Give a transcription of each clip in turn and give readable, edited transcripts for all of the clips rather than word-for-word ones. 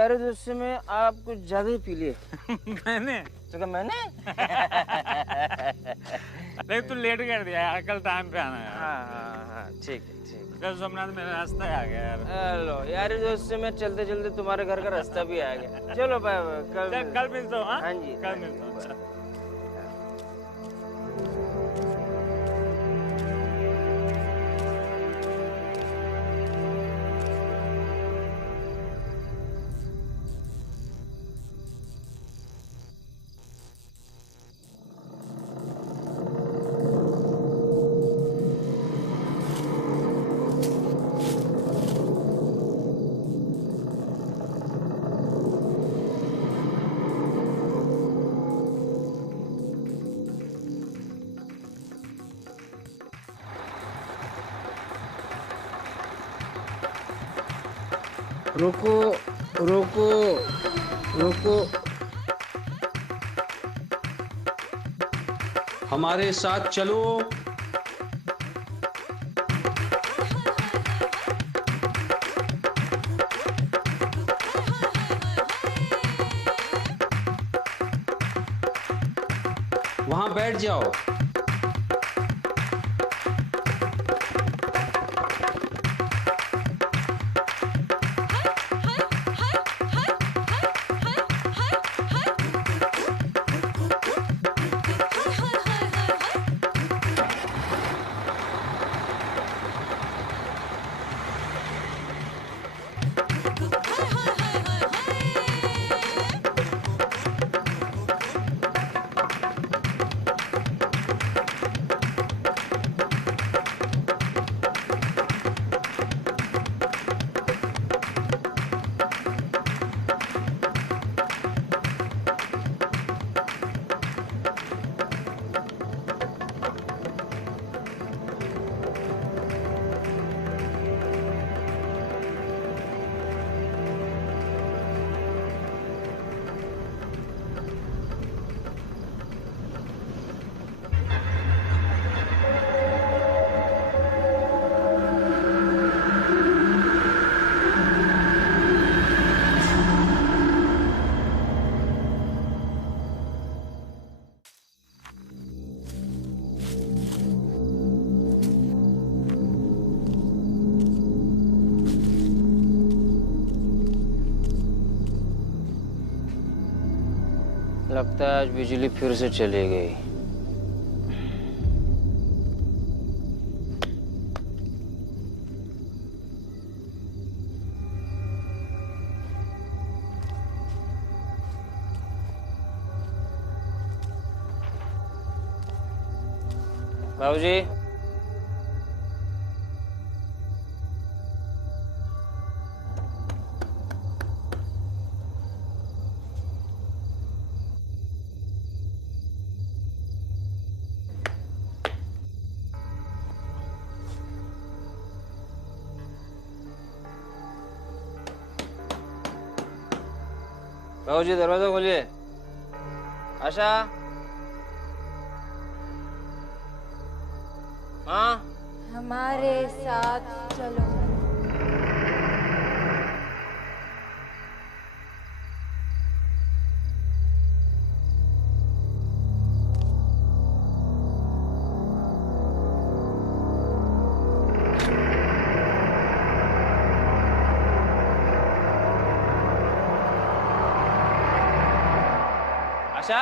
यार दोस्ती में आप कुछ ज्यादा ही पी लिए। मैंने तो क्या मैंने? नहीं तू लेट कर दिया यार, कल टाइम पे आना यार। हाँ ठीक है ठीक है। कल सोमनाथ मेरा रास्ता आ गया यार। हेलो यार दोस्ती में चलते चलते तुम्हारे घर का रास्ता भी आ गया। चलो बाय बाय, कल मिलता हूँ। हाँ जी कल मिलता हूँ। अच्छा। रुको रुको रुको, हमारे साथ चलो। वहां बैठ जाओ। लगता है आज बिजली फिर से चली गई। बाबूजी, बाबूजी दरवाजा खोलिए। आशा, हाँ हमारे साथ चलो। आशा,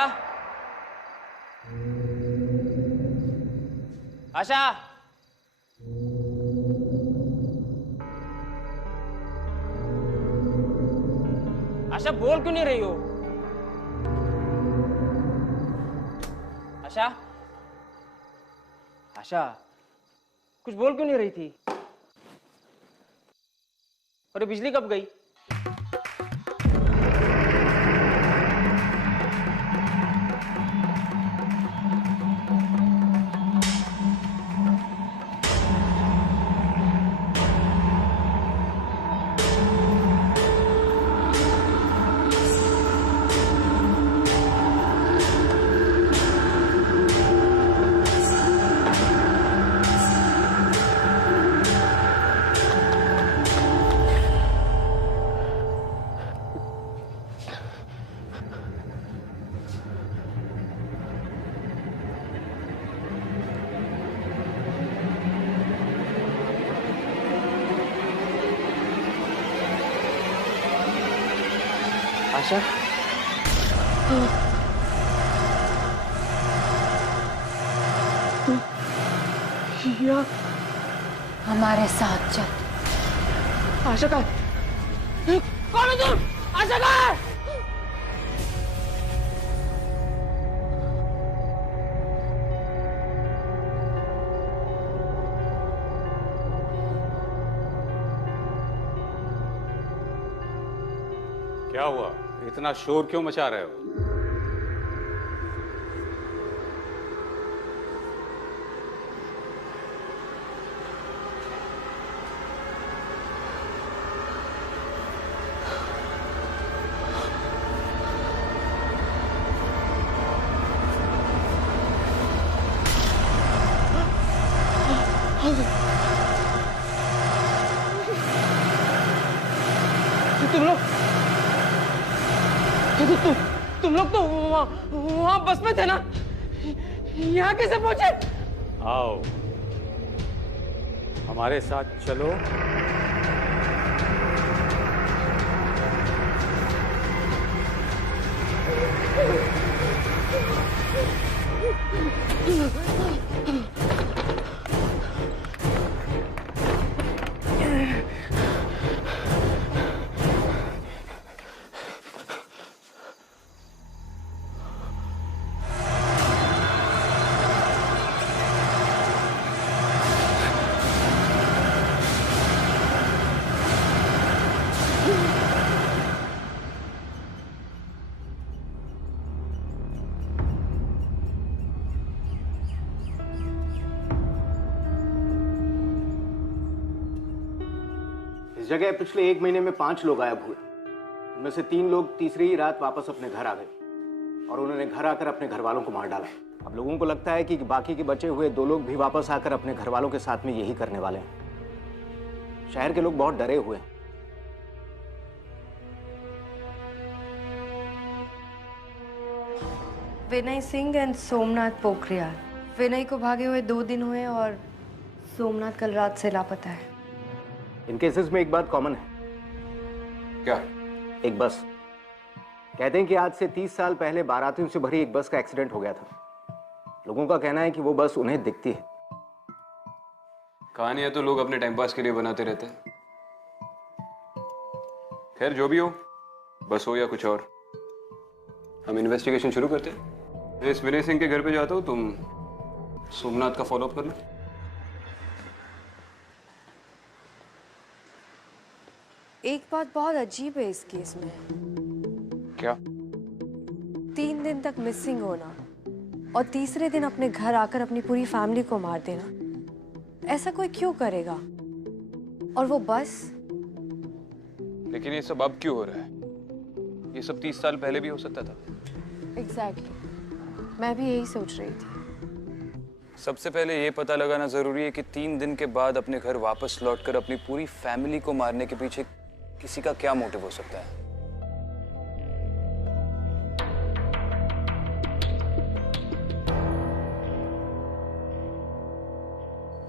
आशा, आशा बोल क्यों नहीं रही हो? आशा, आशा कुछ बोल क्यों नहीं रही थी? अरे बिजली कब गई? आशा या हमारे साथ चल। आशा का कौन है तुम? आशा का क्या हुआ? इतना शोर क्यों मचा रहे हो? तुम लोग तो वहाँ बस में थे ना? यहाँ कैसे पहुंचे? आओ, हमारे साथ चलो। इस जगह पिछले 1 महीने में 5 लोग गायब हुए। उनमें से 3 लोग तीसरी ही रात वापस अपने घर आ गए और उन्होंने घर आकर अपने घर वालों को मार डाला। अब लोगों को लगता है कि बाकी के बचे हुए 2 लोग भी वापस आकर अपने घर वालों के साथ में यही करने वाले हैं। शहर के लोग बहुत डरे हुए हैं। विनय सिंह एंड सोमनाथ पोखरियाल। विनय को भागे हुए 2 दिन हुए और सोमनाथ कल रात से लापता है। इन केसेस में एक बात कॉमन है। क्या? एक बस। कहते हैं कि आज से 30 साल पहले बारातियों से भरी एक बस का एक्सीडेंट हो गया था। लोगों का कहना है कि वो बस उन्हें दिखती है। कहानियां तो लोग अपने टाइम पास के लिए बनाते रहते हैं। खैर जो भी हो, बस हो या कुछ और, हम इन्वेस्टिगेशन शुरू करते हैं। मैं इस विनय सिंह के घर पे जाता हूँ, तुम सोमनाथ का फॉलोअप कर लो। एक बात बहुत अजीब है इस केस में। क्या? 3 दिन तक मिसिंग होना और तीसरे दिन अपने घर आकर अपनी पूरी फैमिली को मार देना, ऐसा कोई क्यों करेगा? और वो बस? लेकिन ये सब अब क्यों हो रहा है? ये सब 30 साल पहले भी हो सकता था। एग्जैक्टली, मैं भी यही सोच रही थी। सबसे पहले ये पता लगाना जरूरी है कि 3 दिन के बाद अपने घर वापस लौटकर अपनी पूरी फैमिली को मारने के पीछे किसी का क्या मोटिव हो सकता है।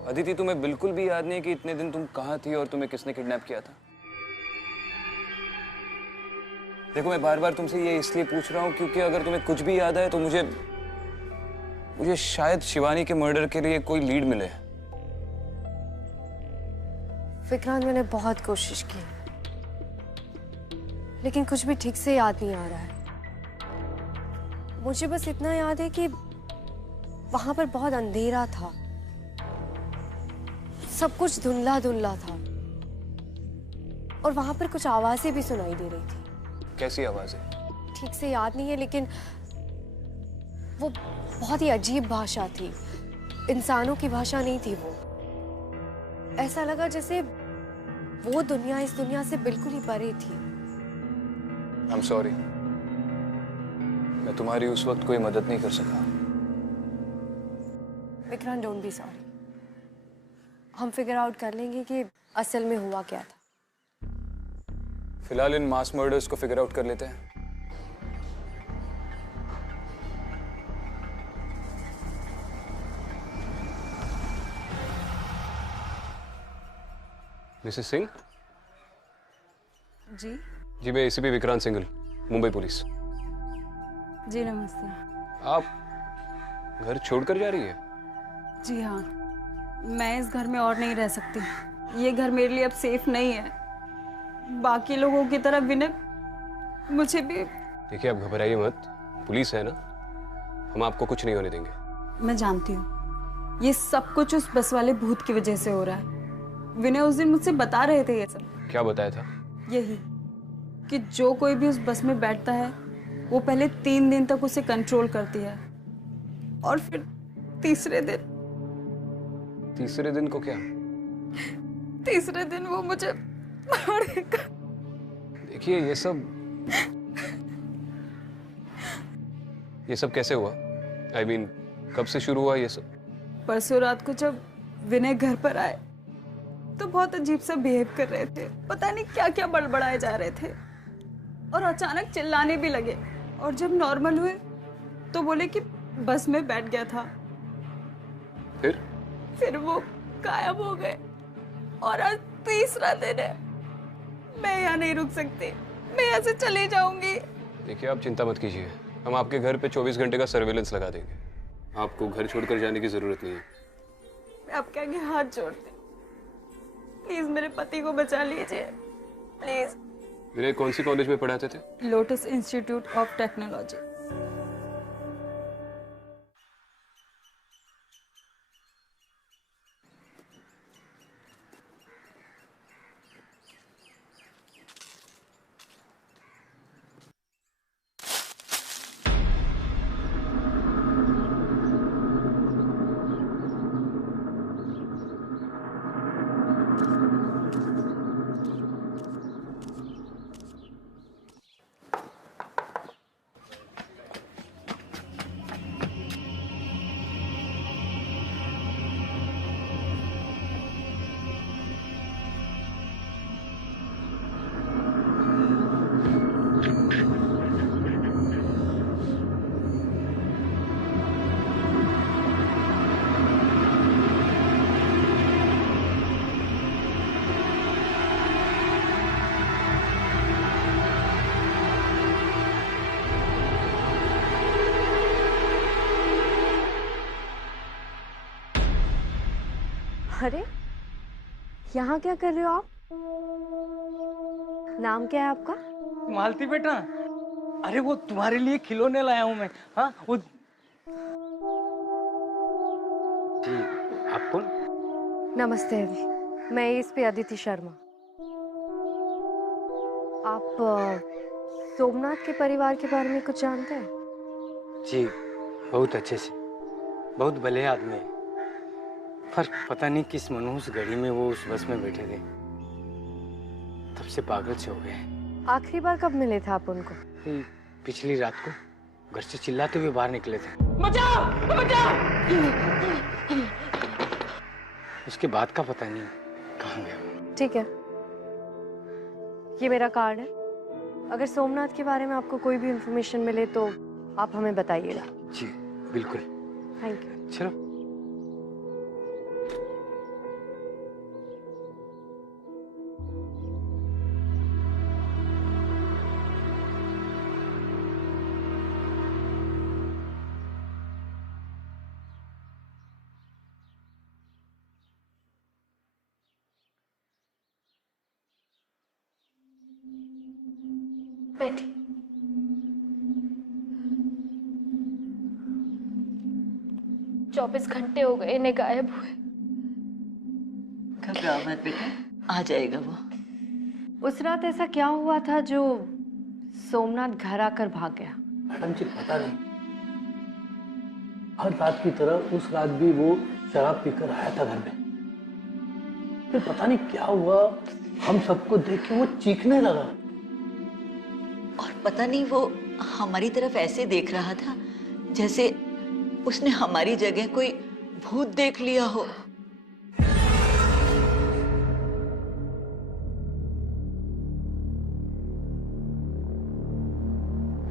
अदिति, तुम्हें बिल्कुल भी याद नहीं कि इतने दिन तुम कहाँ थी और तुम्हें किसने किडनैप किया था? देखो, मैं बार बार तुमसे ये इसलिए पूछ रहा हूँ क्योंकि अगर तुम्हें कुछ भी याद आए तो मुझे शायद शिवानी के मर्डर के लिए कोई लीड मिले। विक्रांत, मैंने बहुत कोशिश की लेकिन कुछ भी ठीक से याद नहीं आ रहा है। मुझे बस इतना याद है कि वहां पर बहुत अंधेरा था, सब कुछ धुंधला धुंधला था और वहां पर कुछ आवाजें भी सुनाई दे रही थी। कैसी आवाजें? ठीक से याद नहीं है लेकिन वो बहुत ही अजीब भाषा थी, इंसानों की भाषा नहीं थी वो। ऐसा लगा जैसे वो दुनिया इस दुनिया से बिल्कुल ही परे थी। I'm sorry, मैं तुम्हारी उस वक्त कोई मदद नहीं कर सका। Vikrant, don't be sorry. हम फिगर आउट कर लेंगे कि असल में हुआ क्या था। फिलहाल इन मास मर्डर्स को फिगर आउट कर लेते हैं। मिसेस सिंह? जी? जी, मैं एसीपी विक्रांत सिंघल। मुंबई पुलिस। जी नमस्ते। आप घर छोड़कर जा रही है? जी हाँ, मैं इस घर में और नहीं रह सकती। ये घर मेरे लिए अब सेफ नहीं है। बाकी लोगों की तरह विनय मुझे भी। देखिए, आप घबराइए मत, पुलिस है ना, हम आपको कुछ नहीं होने देंगे। मैं जानती हूँ ये सब कुछ उस बस वाले भूत की वजह से हो रहा है। विनय उस दिन मुझसे बता रहे थे ये सब। क्या बताया था? यही कि जो कोई भी उस बस में बैठता है वो पहले 3 दिन तक उसे कंट्रोल करती है और फिर तीसरे दिन को क्या? तीसरे दिन वो मुझे मारेगा। देखिए, ये सब कैसे हुआ? I mean, कब से शुरू हुआ ये सब? परसों रात को जब विनय घर पर आए तो बहुत अजीब सा बिहेव कर रहे थे। पता नहीं क्या क्या बड़बड़ाए जा रहे थे और अचानक चिल्लाने भी लगे। और जब नॉर्मल हुए तो बोले कि बस में बैठ गया था। फिर वो गायब हो गए और आज तीसरा दिन है। मैं यहाँ नहीं रुक सकती, मैं यहाँ से चली जाऊंगी। देखिए, आप चिंता मत कीजिए, हम आपके घर पे 24 घंटे का सर्वेलेंस लगा देंगे। आपको घर छोड़कर जाने की जरूरत नहीं है। मैं आपके आगे हाथ जोड़ती, प्लीज मेरे पति को बचा लीजिए, प्लीज। विनय कौन सी कॉलेज में पढ़ाते थे? Lotus institute of technology. अरे यहाँ क्या कर रहे हो आप? नाम क्या है आपका? मालती बेटा, अरे वो तुम्हारे लिए खिलौने लाया हूँ मैं। हाँ वो। जी, आप कौन? नमस्ते, मैं इस पे अदिति शर्मा। आप सोमनाथ के परिवार के बारे में कुछ जानते हैं? जी, बहुत अच्छे से, बहुत भले आदमी है। पर पता नहीं किस मनहूस घड़ी में वो उस बस में बैठे थे, तब से पागल से हो गए। आखिरी बार कब मिले थे आप उनको? पिछली रात को घर से चिल्लाते हुए बाहर निकले थे। बचाओ, बचाओ! उसके बाद का पता नहीं कहाँ गया। ठीक है, ये मेरा कार्ड है। अगर सोमनाथ के बारे में आपको कोई भी इंफॉर्मेशन मिले तो आप हमें बताइएगा। जी बिल्कुल। Thank you. चलो। बैठी। चौबीस घंटे हो गए इन्हें गायब हुए। घबराओ मत बेटा, आ जाएगा वो। उस रात ऐसा क्या हुआ था जो सोमनाथ घर आकर भाग गया? मैडम जी पता नहीं, हर रात की तरह उस रात भी वो शराब पीकर आया था घर में। फिर पता नहीं क्या हुआ, हम सबको देख के वो चीखने लगा। और पता नहीं वो हमारी तरफ ऐसे देख रहा था जैसे उसने हमारी जगह कोई भूत देख लिया हो।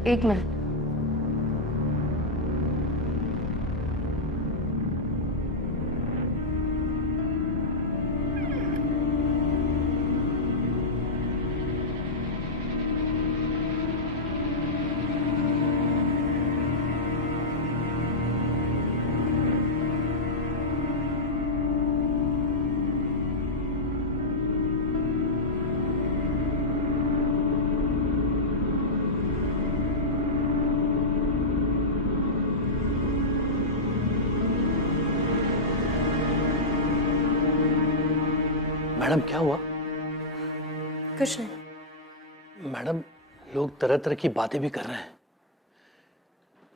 एक मिनट। मैडम क्या हुआ? कुछ नहीं। मैडम लोग तरह तरह की बातें भी कर रहे हैं।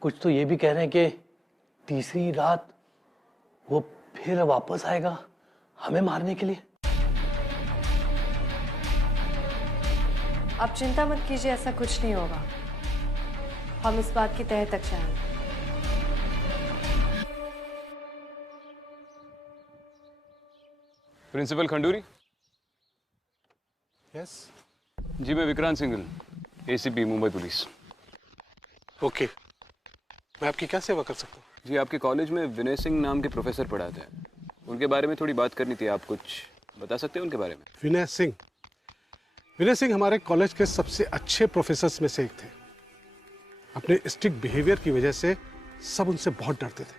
कुछ तो ये भी कह रहे हैं कि तीसरी रात वो फिर वापस आएगा हमें मारने के लिए। आप चिंता मत कीजिए, ऐसा कुछ नहीं होगा। हम इस बात की तह तक जाएंगे। प्रिंसिपल खंडूरी। यस। जी मैं Vikrant Singhal, ACP Mumbai police. Okay, मैं आपकी क्या सेवा कर सकता हूँ? जी आपके कॉलेज में विनय सिंह नाम के प्रोफेसर पढ़ाते हैं, उनके बारे में थोड़ी बात करनी थी। आप कुछ बता सकते हैं उनके बारे में? विनय सिंह? विनय सिंह हमारे कॉलेज के सबसे अच्छे प्रोफेसर्स में से एक थे। अपने स्ट्रिक्ट बिहेवियर की वजह से सब उनसे बहुत डरते थे।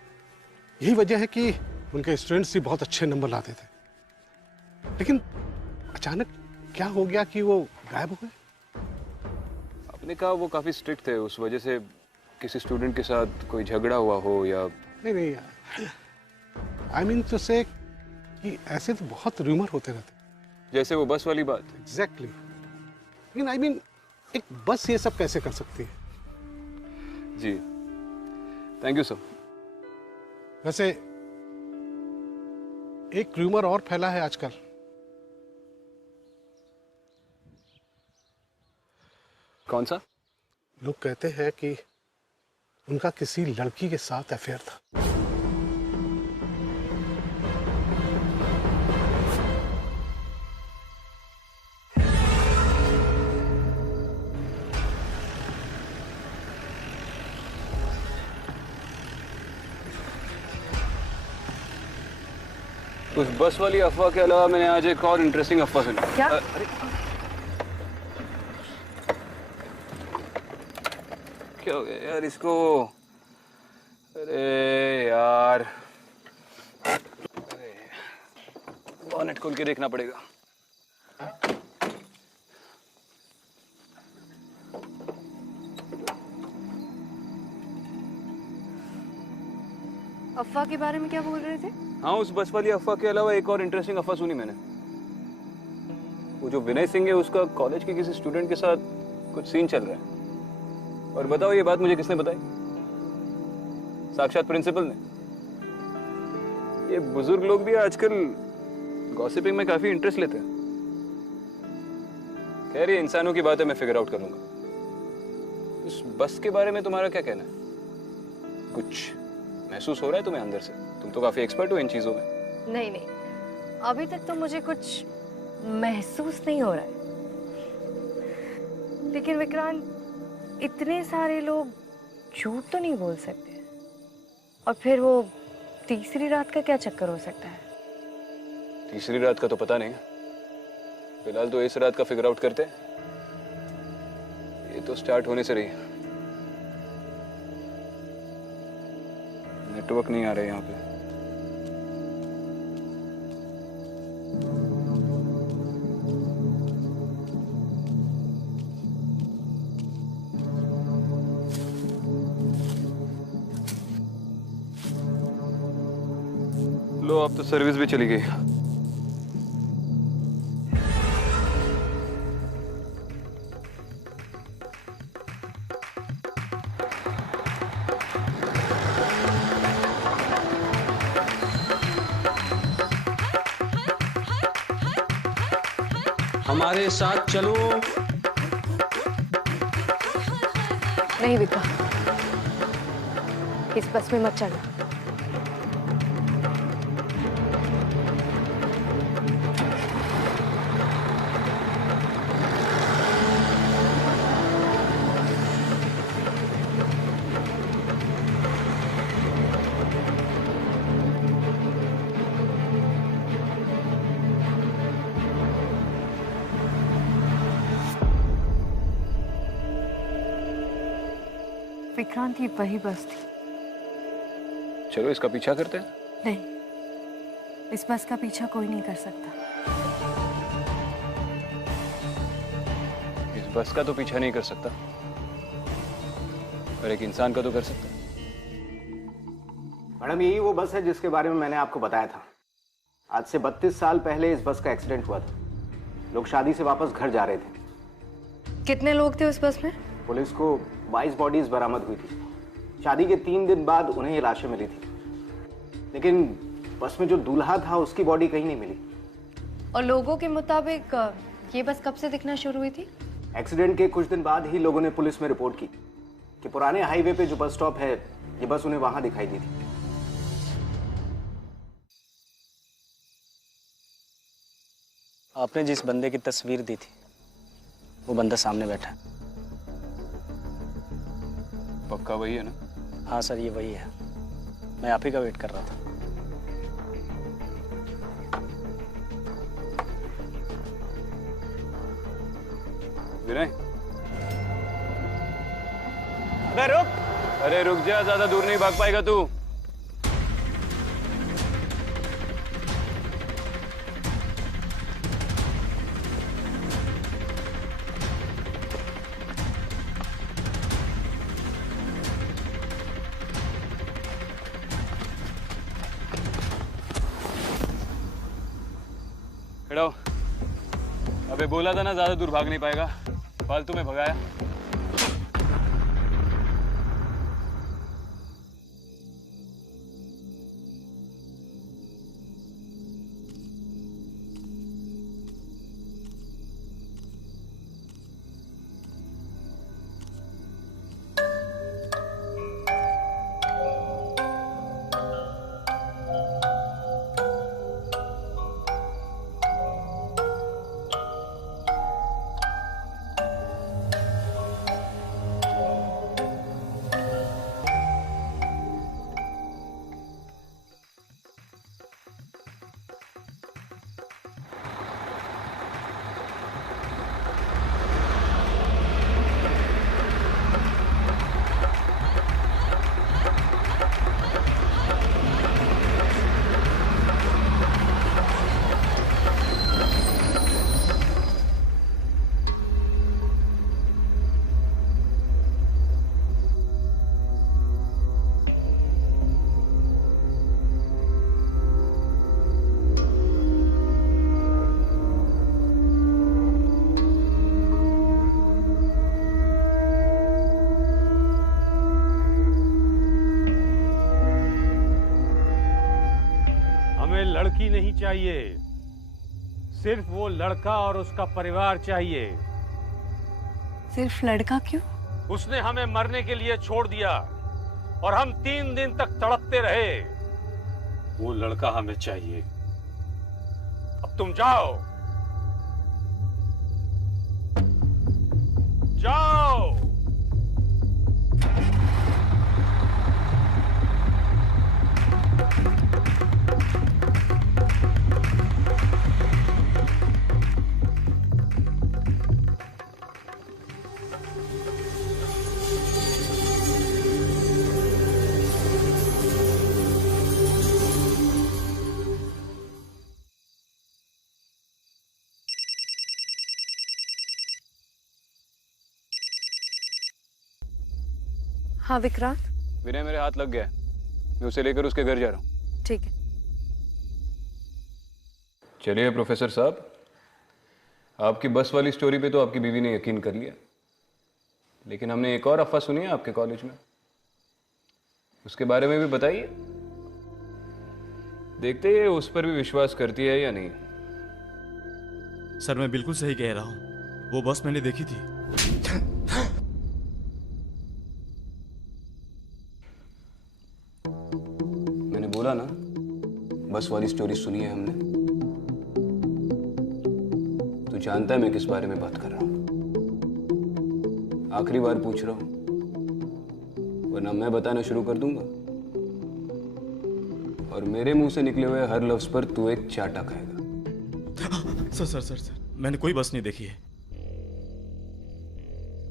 यही वजह है कि उनके स्टूडेंट्स भी बहुत अच्छे नंबर लाते थे। लेकिन अचानक क्या हो गया कि वो गायब हो गए? आपने कहा वो काफी स्ट्रिक्ट थे, उस वजह से किसी स्टूडेंट के साथ कोई झगड़ा हुआ हो या? नहीं, आई मीन तो से कि ऐसे तो बहुत रूमर होते रहते। जैसे वो बस वाली बात। एग्जैक्टली। लेकिन आई मीन एक बस ये सब कैसे कर सकती है? जी थैंक यू सर। वैसे एक रूमर और फैला है आजकल। कौन सा? लोग कहते हैं कि उनका किसी लड़की के साथ अफेयर था। उस बस वाली अफवाह के अलावा मैंने आज एक और इंटरेस्टिंग अफवाह सुनी। क्या? अरे क्या हो गया यार इसको? अरे यार, बॉनेट खोल के देखना पड़ेगा। अफवाह के बारे में क्या बोल रहे थे? हाँ, उस बस वाली अफवाह के अलावा एक और इंटरेस्टिंग अफवाह सुनी मैंने। वो जो विनय सिंह है उसका कॉलेज के किसी स्टूडेंट के साथ कुछ सीन चल रहा है। और बताओ ये बात मुझे किसने बताई? साक्षात प्रिंसिपल ने। ये बुजुर्ग लोग भी आजकल गॉसिपिंग में काफी इंटरेस्ट लेते हैं। खैर ये इंसानों की बात है, मैं फिगर आउट कर लूंगा। उस बस के बारे में तुम्हारा क्या कहना है? कुछ महसूस हो रहा है तुम्हें अंदर से? तुम तो काफी एक्सपर्ट हो इन चीजों में। नहीं नहीं, अभी तक तो मुझे कुछ महसूस नहीं हो रहा है। लेकिन विक्रांत, इतने सारे लोग झूठ तो नहीं बोल सकते। और फिर वो तीसरी रात का क्या चक्कर हो सकता है? तीसरी रात का तो पता नहीं, फिलहाल तो इस रात का फिगर आउट करते हैं। ये तो स्टार्ट होने से रही है। नेटवर्क नहीं आ रहा है यहाँ पे। लो अब तो सर्विस भी चली गई। हमारे साथ चलो। नहीं विक्रांत, इस बस में मत चढ़ना। विक्रांत, ये वही बस थी। चलो इसका पीछा करते हैं। नहीं, इस बस का पीछा कोई नहीं कर सकता। इस बस का तो पीछा नहीं कर सकता, पर एक इंसान का तो कर सकता। मैडम, यही वो बस है जिसके बारे में मैंने आपको बताया था। आज से 32 साल पहले इस बस का एक्सीडेंट हुआ था। लोग शादी से वापस घर जा रहे थे। कितने लोग थे उस बस में? पुलिस को 22 बॉडीज बरामद हुई थी। शादी के 3 दिन बाद उन्हें ये लाशें मिली थी, लेकिन बस में जो दूल्हा था उसकी बॉडी कहीं नहीं मिली। और लोगों के मुताबिक ये बस कब से दिखना शुरू हुई थी? एक्सीडेंट के कुछ दिन बाद ही लोगों ने पुलिस में रिपोर्ट की कि पुराने हाईवे पे जो बस स्टॉप है, ये बस उन्हें वहां दिखाई दी थी। आपने जिस बंदे की तस्वीर दी थी, वो बंदा सामने बैठा है। पक्का वही है ना? हाँ सर, ये वही है। मैं आप ही का वेट कर रहा था। विनय, अरे रुक! अरे रुक जा, ज्यादा दूर नहीं भाग पाएगा तू। खड़ा हो। अबे बोला था ना ज्यादा दूर भाग नहीं पाएगा, फालतू में भगाया। लड़की नहीं चाहिए, सिर्फ वो लड़का और उसका परिवार चाहिए। सिर्फ लड़का क्यों? उसने हमें मरने के लिए छोड़ दिया और हम 3 दिन तक तड़पते रहे। वो लड़का हमें चाहिए। अब तुम जाओ, जाओ। हाँ विक्रांत। विनय मेरे हाथ लग गया, मैं उसे लेकर उसके घर जा रहा हूँ। ठीक है। चलिए प्रोफेसर साहब, आपकी बस वाली स्टोरी पे तो आपकी बीवी ने यकीन कर लिया, लेकिन हमने एक और अफवाह सुनी है आपके कॉलेज में, उसके बारे में भी बताइए। देखते हैं उस पर भी विश्वास करती है या नहीं। सर मैं बिल्कुल सही कह रहा हूँ, वो बस मैंने देखी थी। मैंने बोला ना, बस वाली स्टोरी सुनी है हमने। तू जानता है मैं किस बारे में बात कर रहा हूं। आखिरी बार पूछ रहा हूं, वरना मैं बताना शुरू कर दूंगा और मेरे मुंह से निकले हुए हर लफ्ज पर तू एक चाटा खाएगा। सर सर सर सर, मैंने कोई बस नहीं देखी है,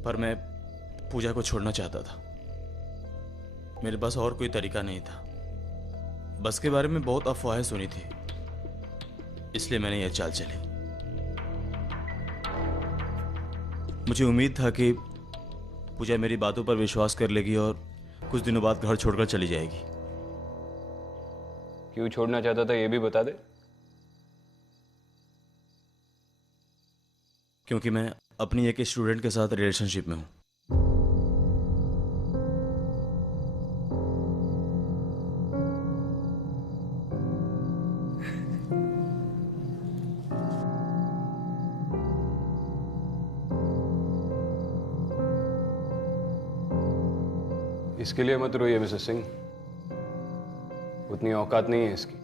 पर मैं पूजा को छोड़ना चाहता था। मेरे पास और कोई तरीका नहीं था। बस के बारे में बहुत अफवाहें सुनी थी, इसलिए मैंने यह चाल चली। मुझे उम्मीद था कि पूजा मेरी बातों पर विश्वास कर लेगी और कुछ दिनों बाद घर छोड़कर चली जाएगी। क्यों छोड़ना चाहता था ये भी बता दे। क्योंकि मैं अपनी एक स्टूडेंट के साथ रिलेशनशिप में हूँ। इसके लिए मत रोइए मिसेस सिंह, उतनी औकात नहीं है इसकी।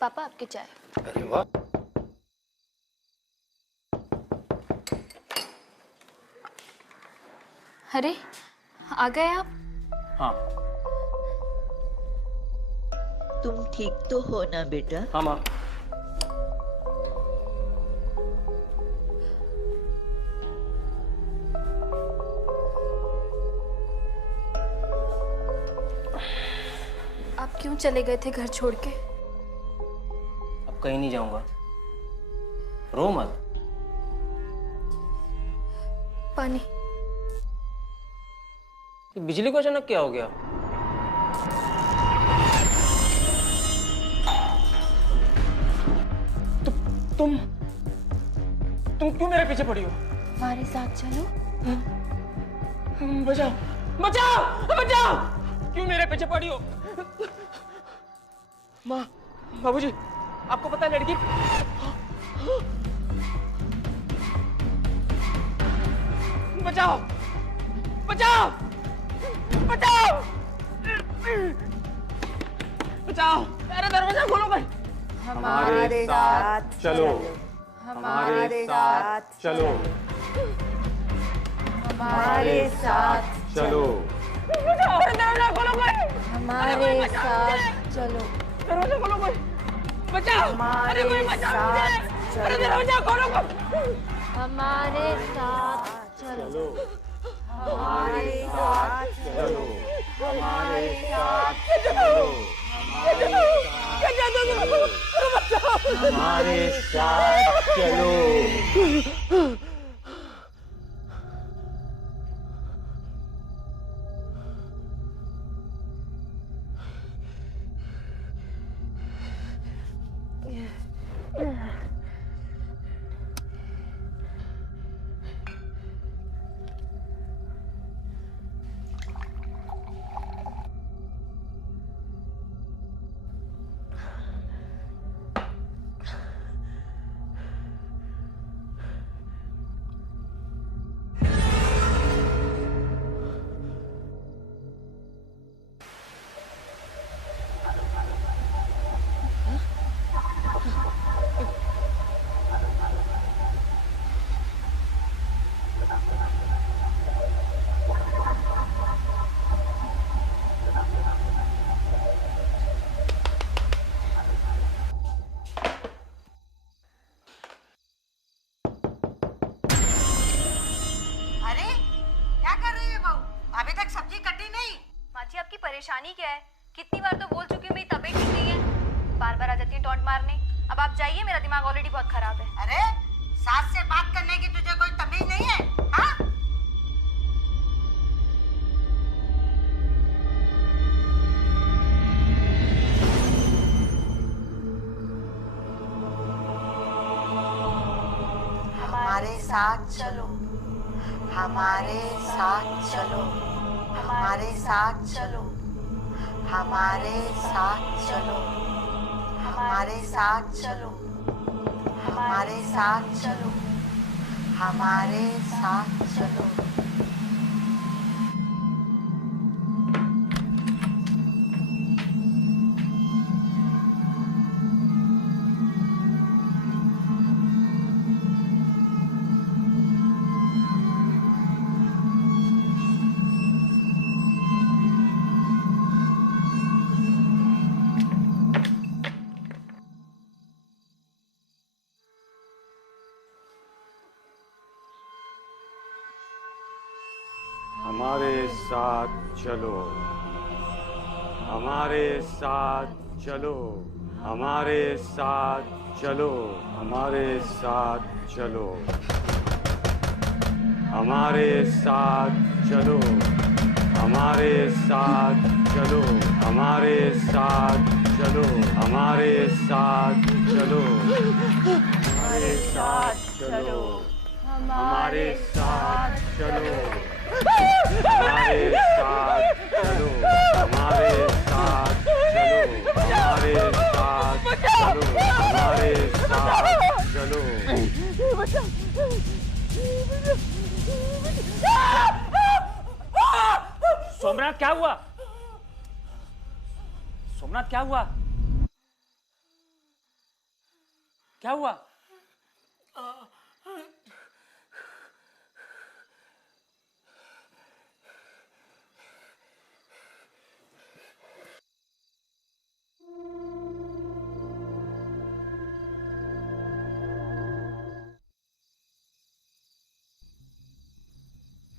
पापा आपकी चाय। अरे वाह, अरे आ गए आप? हाँ। तुम ठीक तो हो ना बेटा? हाँ माँ। आप क्यों चले गए थे घर छोड़ के? अब कहीं नहीं जाऊंगा, रो मत। पानी। ये बिजली को अचानक क्या हो गया? तुम क्यों मेरे पीछे पड़ी हो? हमारे साथ चलो। बचाओ बचाओ बचाओ! क्यों मेरे पीछे पड़ी हो? माँ, बाबूजी, आपको पता है लड़की बचाओ बचाओ बचाओ बचाओ! अरे दरवाजा खोलो भाई। हमारे साथ चलो, हमारे साथ चलो, हमारे साथ चलो, बचाओ! अरे दरवाजा खोलो भाई। हमारे साथ चलो। दरवाजा खोलो भाई। बचाओ! अरे कोई बचाओ मुझे! अरे दरवाजा खोलो भाई। हमारे साथ चलो। हमारे साथ चलो। हमारे साथ चलो। हमारे साथ चलो। परेशानी क्या है? कितनी बार तो बोल चुकी हूँ मेरी तबीयत ठीक नहीं है, बार बार आ जाती है टॉन्ट मारने। अब आप जाइए, मेरा दिमाग ऑलरेडी बहुत खराब है। अरे सास से बात करने की तुझे कोई तमीज नहीं है? हाँ? हमारे साथ चलो, हमारे साथ चलो, हमारे साथ चलो, हमारे साथ चलो, हमारे साथ चलो, हमारे साथ चलो, हमारे साथ चलो। हमारे साथ चलो, हमारे साथ चलो, हमारे साथ चलो, हमारे साथ चलो, हमारे साथ चलो, हमारे साथ चलो हमारे साथ चलो हमारे साथ चलो हमारे साथ चलो हमारे साथ चलो हमारे साथ चलो हमारे साथ चलो हमारे साथ चलो हमारे साथ चलो। सोमनाथ क्या हुआ? सोमनाथ क्या हुआ? क्या हुआ?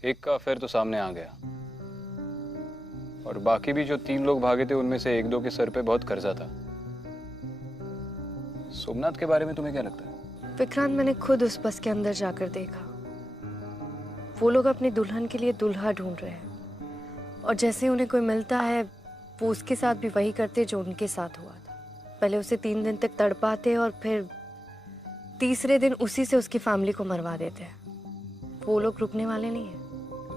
एक का अफेयर तो सामने आ गया और बाकी भी जो 3 लोग भागे थे उनमें से 1-2 के सर पे बहुत कर्जा था। सोमनाथ के बारे में तुम्हें क्या लगता है? विक्रांत, मैंने खुद उस बस के अंदर जाकर देखा। वो लोग अपनी दुल्हन के लिए दूल्हा ढूंढ रहे हैं और जैसे उन्हें कोई मिलता है वो उसके साथ भी वही करते जो उनके साथ हुआ था। पहले उसे 3 दिन तक तड़पाते और फिर तीसरे दिन उसी से उसकी फैमिली को मरवा देते हैं। वो लोग रुकने वाले नहीं हैं।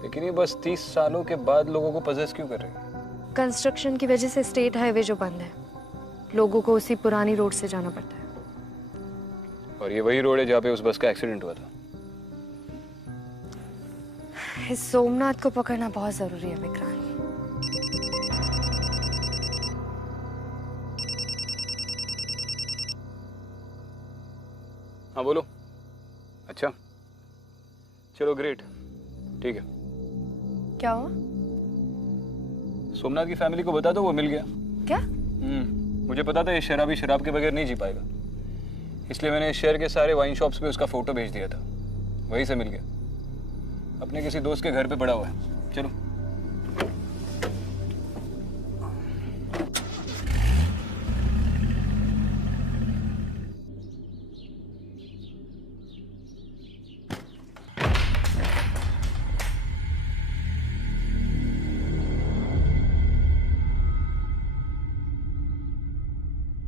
लेकिन ये बस 30 सालों के बाद लोगों को पजेस क्यों कर रहे हैं? कंस्ट्रक्शन की वजह से स्टेट हाईवे जो बंद है, लोगों को उसी पुरानी रोड से जाना पड़ता है। और ये वही रोड है जहाँ पे उस बस का एक्सीडेंट हुआ था। इस सोमनाथ को पकड़ना बहुत जरूरी है विक्रांत। हाँ बोलो। अच्छा चलो ग्रेट, ठीक है। क्या हुआ? सोमनाथ की फैमिली को बता दो, वो मिल गया। क्या? मुझे पता था ये शराबी शराब के बगैर नहीं जी पाएगा, इसलिए मैंने शहर के सारे वाइन शॉप्स पे उसका फोटो भेज दिया था, वहीं से मिल गया। अपने किसी दोस्त के घर पे पड़ा हुआ है। चलो।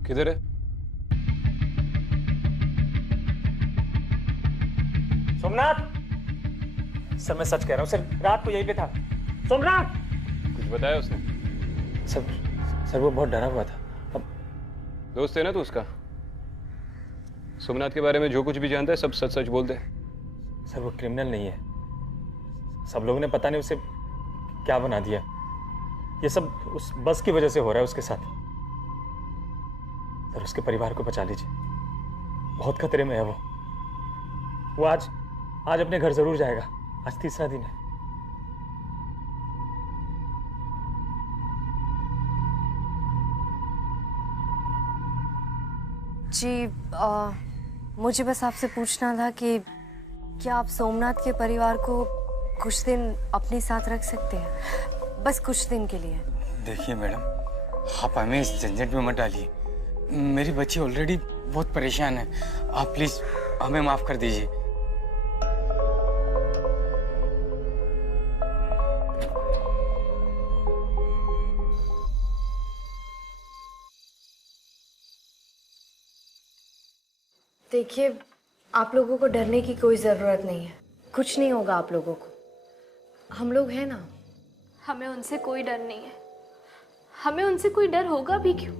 किधर है? सोमनाथ! सर मैं सच कह रहा हूँ सर, रात को यहीं पे था। सोमनाथ! कुछ बताया उसने? सर वो बहुत डरा हुआ था। अब दोस्त है ना तू उसका? सोमनाथ के बारे में जो कुछ भी जानता है सब सच सच बोल दे। सर वो क्रिमिनल नहीं है, सब लोगों ने पता नहीं उसे क्या बना दिया। ये सब उस बस की वजह से हो रहा है उसके साथ। सर उसके परिवार को बचा लीजिए, बहुत खतरे में है वो आज अपने घर जरूर जाएगा। आज 3रा दिन है। जी मुझे बस आपसे पूछना था कि क्या आप सोमनाथ के परिवार को कुछ दिन अपने साथ रख सकते हैं, बस कुछ दिन के लिए? देखिए मैडम, आप हमें इस झंझट में मत डालिए। मेरी बच्ची ऑलरेडी बहुत परेशान है, आप प्लीज हमें माफ कर दीजिए। देखिए, आप लोगों को डरने की कोई जरूरत नहीं है, कुछ नहीं होगा आप लोगों को। हम लोग हैं ना। हमें उनसे कोई डर नहीं है। हमें उनसे कोई डर होगा भी क्यों?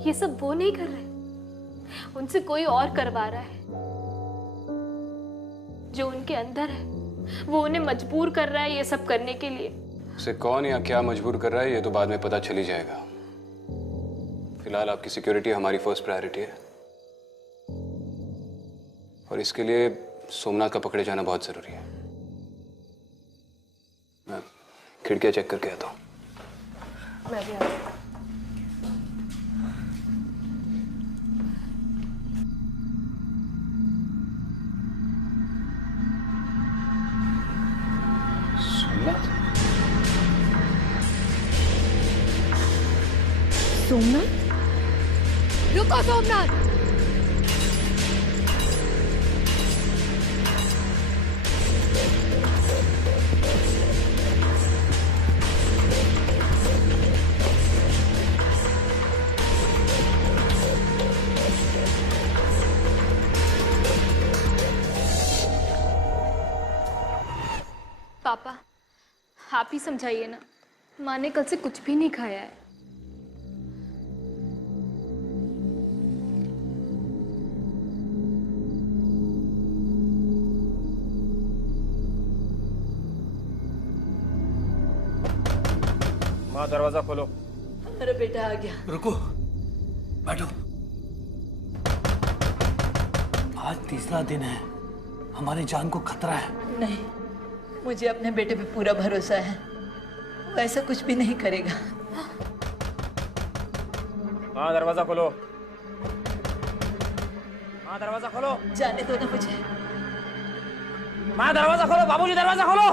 ये सब वो नहीं कर रहे, उनसे कोई और करवा रहा है। जो उनके अंदर है वो उन्हें मजबूर कर रहा है ये सब करने के लिए। उसे कौन या क्या मजबूर कर रहा है ये तो बाद में पता चल ही जाएगा। फिलहाल आपकी सिक्योरिटी हमारी फर्स्ट प्रायोरिटी है और इसके लिए सोमनाथ का पकड़े जाना बहुत जरूरी है। मैं खिड़कियां चेक करके आता हूँ। मैं भी आता हूँ। सोमनाथ? रुको सोमनाथ! पापा आप ही समझाइए ना, माँ ने कल से कुछ भी नहीं खाया है। माँ दरवाजा खोलो। मेरा बेटा आ गया। रुको, बैठो। आज तीसरा दिन है, हमारी जान को खतरा है। नहीं, मुझे अपने बेटे पे पूरा भरोसा है, वो ऐसा कुछ भी नहीं करेगा। माँ दरवाजा खोलो। माँ दरवाजा खोलो। जाने दो ना मुझे। माँ दरवाजा खोलो, बाबूजी दरवाजा खोलो।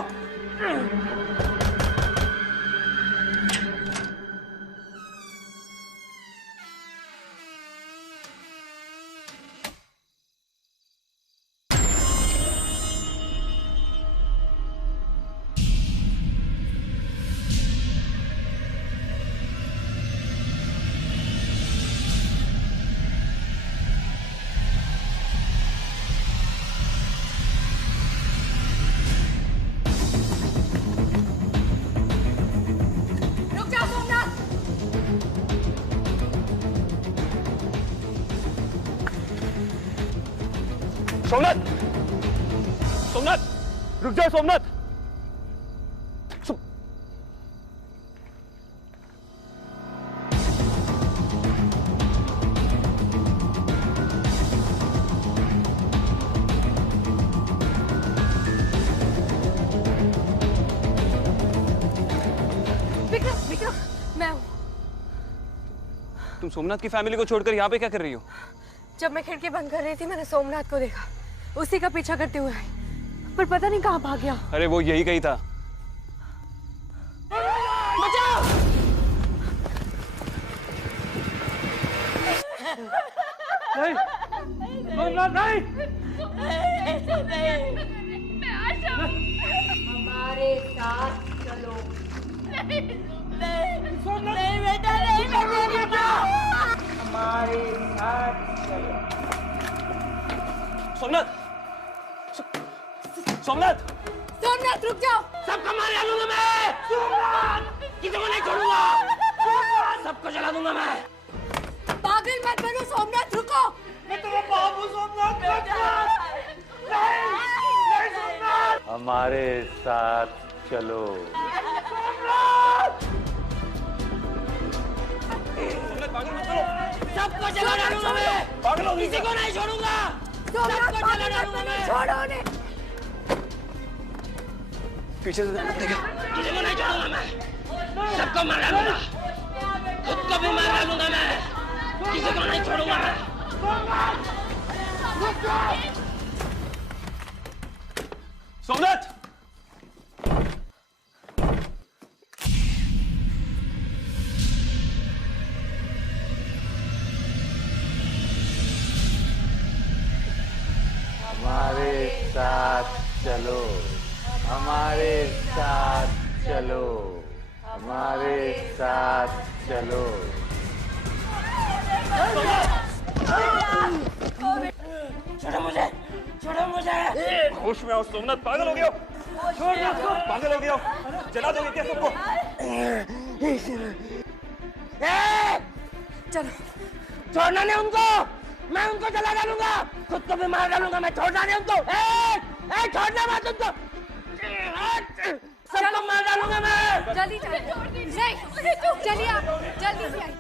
सोमनाथ, सोमनाथ, रुक जाओ सोमनाथ। विक्रम, विक्रम, मैं हूँ। तुम सोमनाथ की फैमिली को छोड़कर यहाँ पे क्या कर रही हो? जब मैं खिड़की बंद कर रही थी, मैंने सोमनाथ को देखा, उसी का पीछा करते हुए, पर पता नहीं कहाँ भाग गया। अरे वो यही कहीं था। बचाओ! नहीं, सोमनाथ नहीं। हमारे साथ चलो। नहीं बेटा, नहीं बेटा। हमारे साथ चलो। सोमनाथ, सोमनाथ, सोमनाथ रुक जाओ। सबको मार डालूंगा मैं। सोमनाथ, किसी को नहीं छोड़ूंगा। सबको जला दूंगा मैं। पागल मत बनो सोमनाथ, रुको। मैं तुम्हें बाबू सोमनाथ नहीं सोमनाथ। हमारे साथ चलो। सबको जला डालूंगा मैं। पागल हो गई किसी को नहीं छोड़ूंगा। सोमनाथ, पागल मत बनो, छोड़ो उन्हें। पीछे से देखा। किसी को नहीं छोड़ूंगा मैं। सबको मार डालूंगा। खुद को भी मार डालूंगा मैं। किसी को नहीं छोड़ूंगा मैं। सोमनाथ, हमारे साथ चलो। हमारे साथ चलो। हमारे साथ चलो। छोड़ो मुझे, छोड़ो मुझे। होश में आओ सोमनाथ, पागल हो गया हो। छोड़ दो उसको। पागल हो गया हो। जला दोगे क्या सबको? चलो, छोड़ना नहीं उनको। मैं उनको जला डालूंगा, खुद को भी मार डालूंगा मैं। छोड़ना नहीं उनको। छोड़ना मत उनको। सबको मार डालूंगा मैं। जल्दी चलिए। नहीं, चलिए आप, जल्दी से आइए।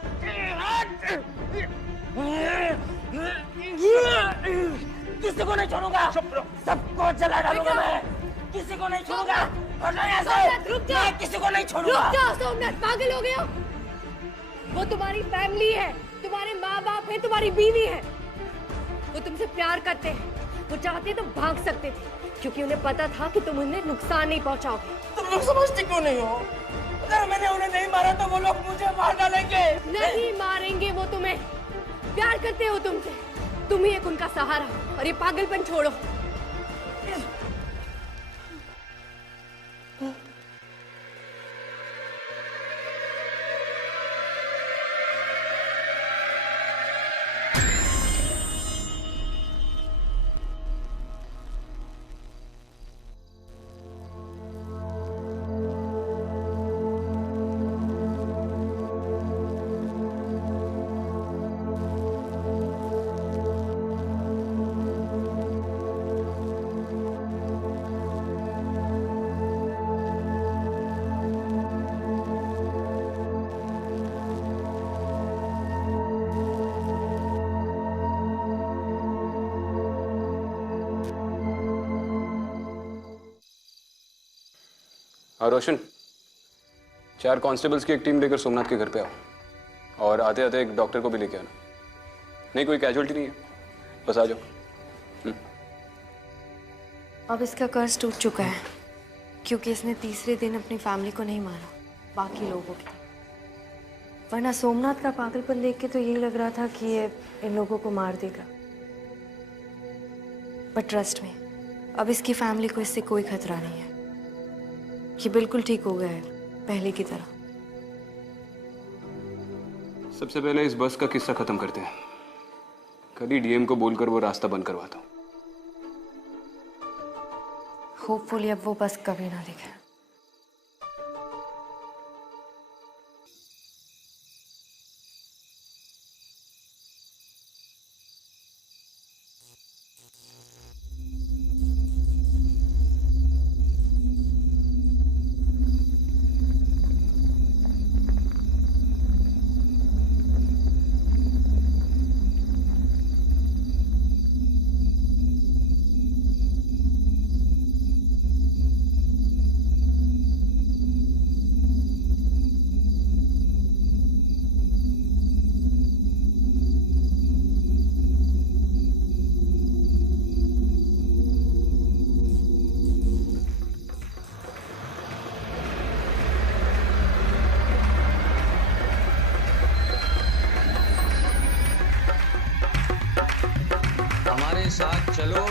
किसी को नहीं छोड़ूंगा। सबको जला डालूंगा मैं। किसी को नहीं छोड़ूंगा। सोमनाथ, रुक जाओ। मैं किसी को नहीं छोड़ूंगा। रुक जाओ सोमनाथ, पागल हो गए हो? वो तुम्हारी फैमिली है, तुम्हारे माँ बाप है, तुम्हारी बीवी है। वो तुमसे प्यार करते हैं। वो चाहते तो भाग सकते थे, क्योंकि उन्हें पता था कि तुम उन्हें नुकसान नहीं पहुंचाओगे। तुम लोग समझते क्यों नहीं हो? अगर मैंने उन्हें नहीं मारा तो वो लोग मुझे मार डालेंगे। नहीं मारेंगे वो तुम्हें। प्यार करते हो तुमसे, तुम ही एक उनका सहारा हो। और ये पागलपन छोड़ो। हाँ रोशन, 4 कांस्टेबल्स की एक टीम लेकर सोमनाथ के घर पे आओ और आते आते एक डॉक्टर को भी लेके आना। नहीं, कोई कैजुअल्टी नहीं है, बस आ जाओ। अब इसका कर्ज टूट चुका है क्योंकि इसने तीसरे दिन अपनी फैमिली को नहीं मारा, बाकी लोगों की। वरना सोमनाथ का पागलपन देख के तो यही लग रहा था कि ये इन लोगों को मार देगा। बट ट्रस्ट में अब इसकी फैमिली को इससे कोई खतरा नहीं है। ये बिल्कुल ठीक हो गया है, पहले की तरह। सबसे पहले इस बस का किस्सा खत्म करते हैं। कल ही डीएम को बोलकर वो रास्ता बंद करवाता हूँ। होपफुली अब वो बस कभी ना दिखे। हमारे साथ चलो।